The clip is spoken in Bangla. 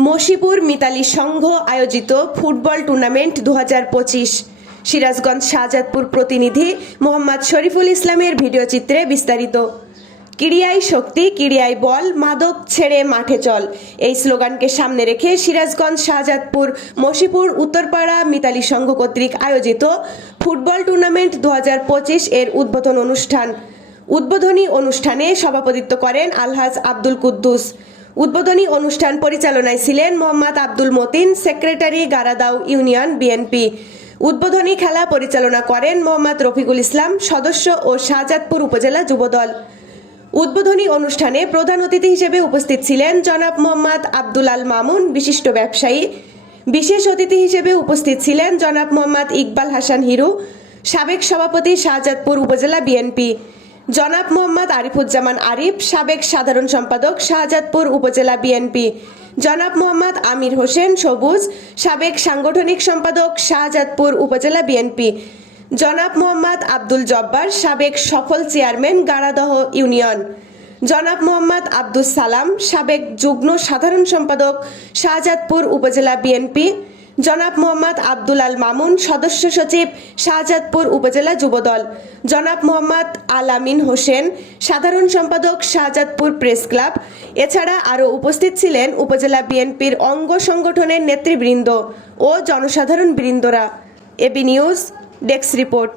মশিপুর মিতালি সংঘ আয়োজিত ফুটবল টুর্নামেন্ট দু হাজার পঁচিশ। সিরাজগঞ্জ শাহজাদপুর প্রতিনিধি মোহাম্মদ শরীফুল ইসলামের ভিডিও চিত্রে বিস্তারিত। কিরিয়াই শক্তি, কিরিয়াই বল, মাদক ছেড়ে মাঠে চল। এই স্লোগানকে সামনে রেখে সিরাজগঞ্জ শাহজাদপুর, মশিপুর, উত্তরপাড়া মিতালি সংঘ কর্তৃক আয়োজিত ফুটবল টুর্নামেন্ট দু হাজার পঁচিশ এর উদ্বোধন অনুষ্ঠান। উদ্বোধনী অনুষ্ঠানে সভাপতিত্ব করেন আলহাজ আব্দুল কুদ্দুস। উদ্বোধনী অনুষ্ঠান পরিচালনায় ছিলেন Mohammad Abdul Matin, secretary Garadao union BNP. উদ্বোধনী খেলা পরিচালনা করেন মোহাম্মদ রফিকুল ইসলাম, সদস্য ও শাহজাদপুর উপজেলা যুবদল। উদ্বোধনী অনুষ্ঠানে প্রধান অতিথি হিসেবে উপস্থিত ছিলেন জনাব মোহাম্মদ আব্দুল আল মামুন, বিশিষ্ট ব্যবসায়ী। বিশেষ অতিথি হিসেবে উপস্থিত ছিলেন জনাব মোহাম্মদ ইকবাল হাসান হিরু, সাবেক সভাপতি শাহজাদপুর উপজেলা বিএনপি। জনাব মোহাম্মদ আরিফুজ্জামান আরিফ, সাবেক সাধারণ সম্পাদক শাহজাদপুর উপজেলা বিএনপি। জনাব মোহাম্মদ আমির হোসেন সবুজ, সাবেক সাংগঠনিক সম্পাদক শাহজাদপুর উপজেলা বিএনপি। জনাব মোহাম্মদ আব্দুল জব্বার, সাবেক সফল চেয়ারম্যান গাড়াদহ ইউনিয়ন। জনাব মোহাম্মদ আব্দুল সালাম, সাবেক যুগ্ম সাধারণ সম্পাদক শাহজাদপুর উপজেলা বিএনপি। জনাব মোহাম্মদ আব্দুল আল মামুন, সদস্য সচিব শাহজাদপুর উপজেলা যুবদল। জনাব মোহাম্মদ আল আমিন হোসেন, সাধারণ সম্পাদক শাহজাদপুর প্রেস ক্লাব। এছাড়া আরও উপস্থিত ছিলেন উপজেলা বিএনপির অঙ্গ সংগঠনের নেতৃবৃন্দ ও জনসাধারণ বৃন্দরা। AB news, desk report.